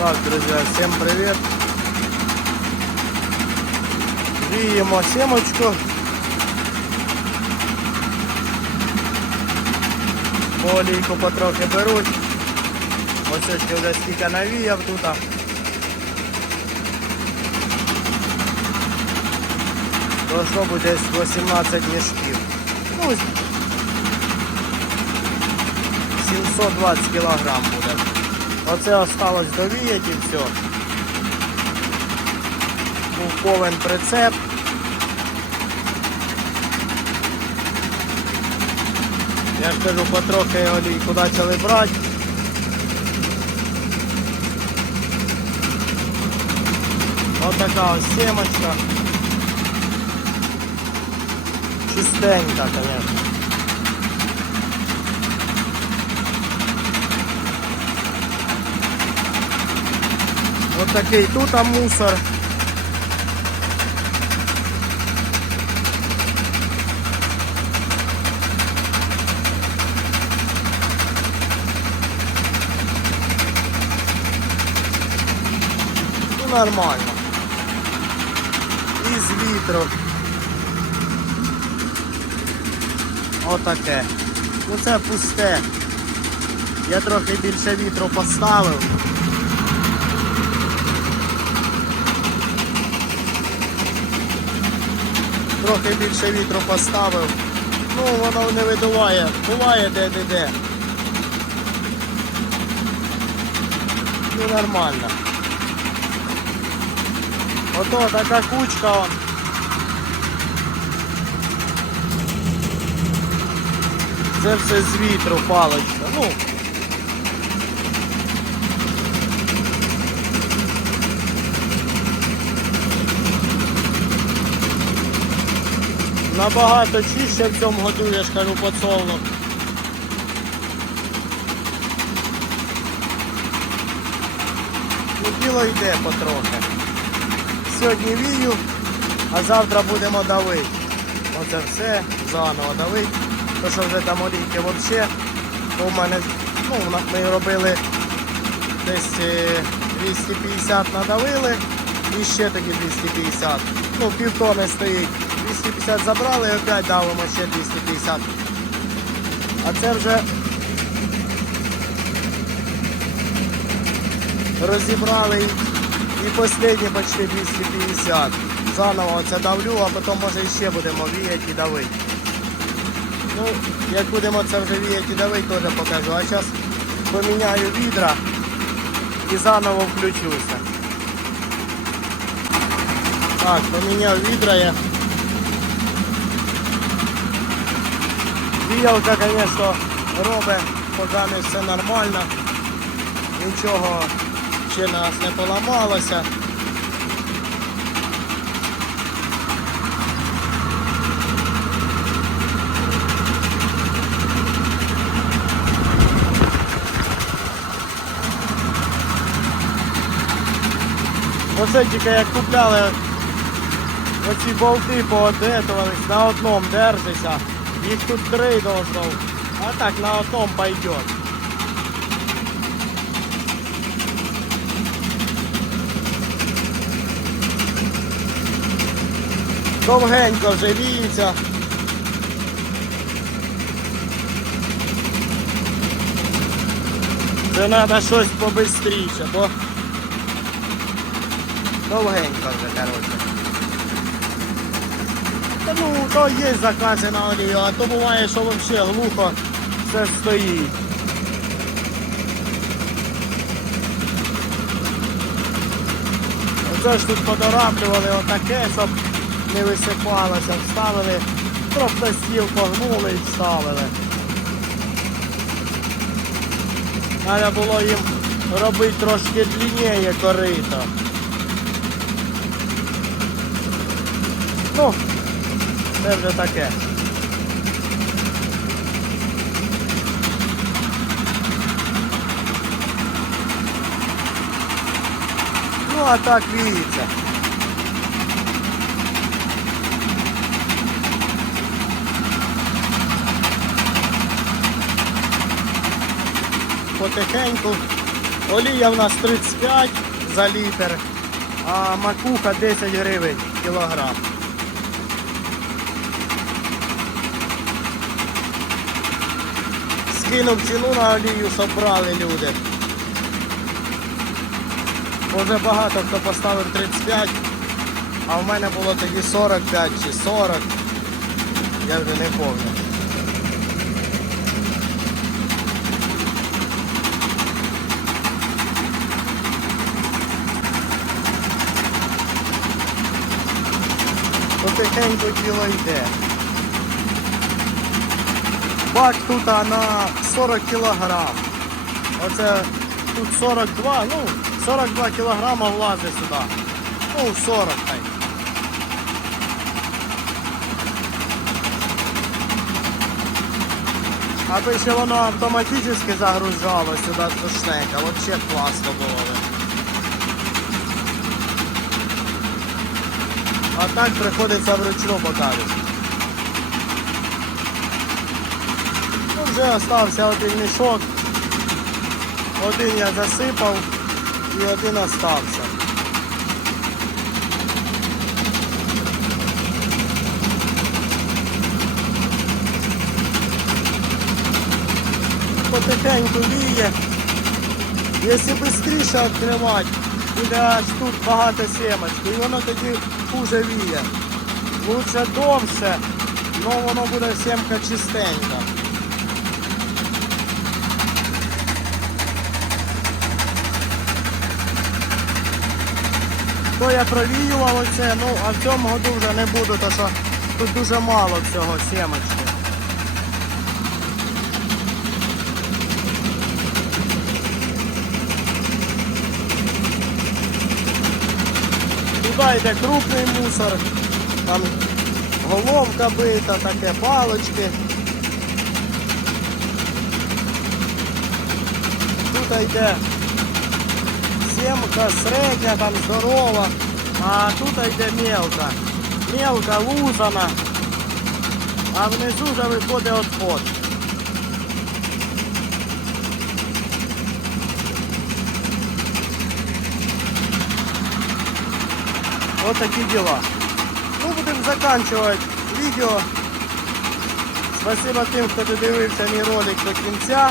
Так, друзья, всем привет. Віємо сімочку. Олійку потрохи беруть. Ось ось вже стільки навіяв тут. Должно бути десь 18 мішків. Ну, 720 кілограм буде. Оце осталось довіяти і все. Був повен прицеп. Я ж кажу, потрохи олійку почали брати. Ось така ось сімочка. Чистенька, конечно. Ось такий тут а мусор. Ну нормально. І з вітру. Отаке. Ну це пусте. Я трохи більше вітру поставив. Трохи більше вітру поставив. Ну воно не видуває. Буває де-де-де. Ну нормально. Ото така кучка он. Це все з вітру палиться. Ну. Набагато чище в цьому году, я ж кажу, подсолнух. Ну, діло йде потрохи. Сьогодні вію, а завтра будемо давити. Оце все, заново давити. То що вже там олійки взагалі, то в мене, ну, ми робили десь е, 250 надавили і ще такі 250. Ну, півтони стоїть. 250 забрали і опять давимо ще 250. А це вже розібрали і, останні почти 250. Заново це давлю, а потім може ще будемо віяти і давити. Ну, як будемо це вже віяти і давити, теж покажу. А зараз поміняю відра і заново включуся. Так, поміняв відра я. Віялка, звісно, робить, поки не все нормально. Нічого ще нас не поламалося. Оце тільки як купляли оці болти поодетувались, на одному держися. Їх тут три должно. А так на одному пойдет. Довгенько вже віється. Це треба щось побистріше, бо довгенько вже, коротше. Ну, то є закази на олію, а то буває, що взагалі глухо все стоїть. Оце ж тут подораблювали отаке, щоб не висипалося, вставили, просто стіл погнули і вставили. Треба було їм робити трошки длинніє корито. Ну, це вже таке. Ну, а так віється. потихеньку Олія в нас 35 за літр, а макуха 10 гривень кілограм. Скинув ціну на олію, щоб брали люди. Уже багато хто поставив 35, а в мене було тоді 45 чи 40. Я вже не пам'ятаю. Потихеньку діло йде. Бак тут на 40 кілограм. Оце тут 42, ну, 42 кілограма влазить сюди. Ну, 40 хай. Аби ще воно автоматично загружало сюди до штека, взагалі класно було. А так приходиться вручну показувати. Ну, вже остався один мішок. Один я засипав і один остався. Потихеньку віє. Якщо швидше відкривати, буде аж тут багато сімочки, і воно тоді хуже віє. Лучше довше, але воно буде сімка чистенька. То я провіював оце, ну а в цьому году вже не буду, тому що тут дуже мало всього сімочки. Туди йде крупний мусор, там головка бита, таке палочки. Тут йде сімка середня, там здорова, а тут йде мелка. Мелка лузана, а внизу вже виходить отход. Вот такие дела. Ну, будемо заканчивать відео. Спасибо тим, хто додивився мій ролик до кінця.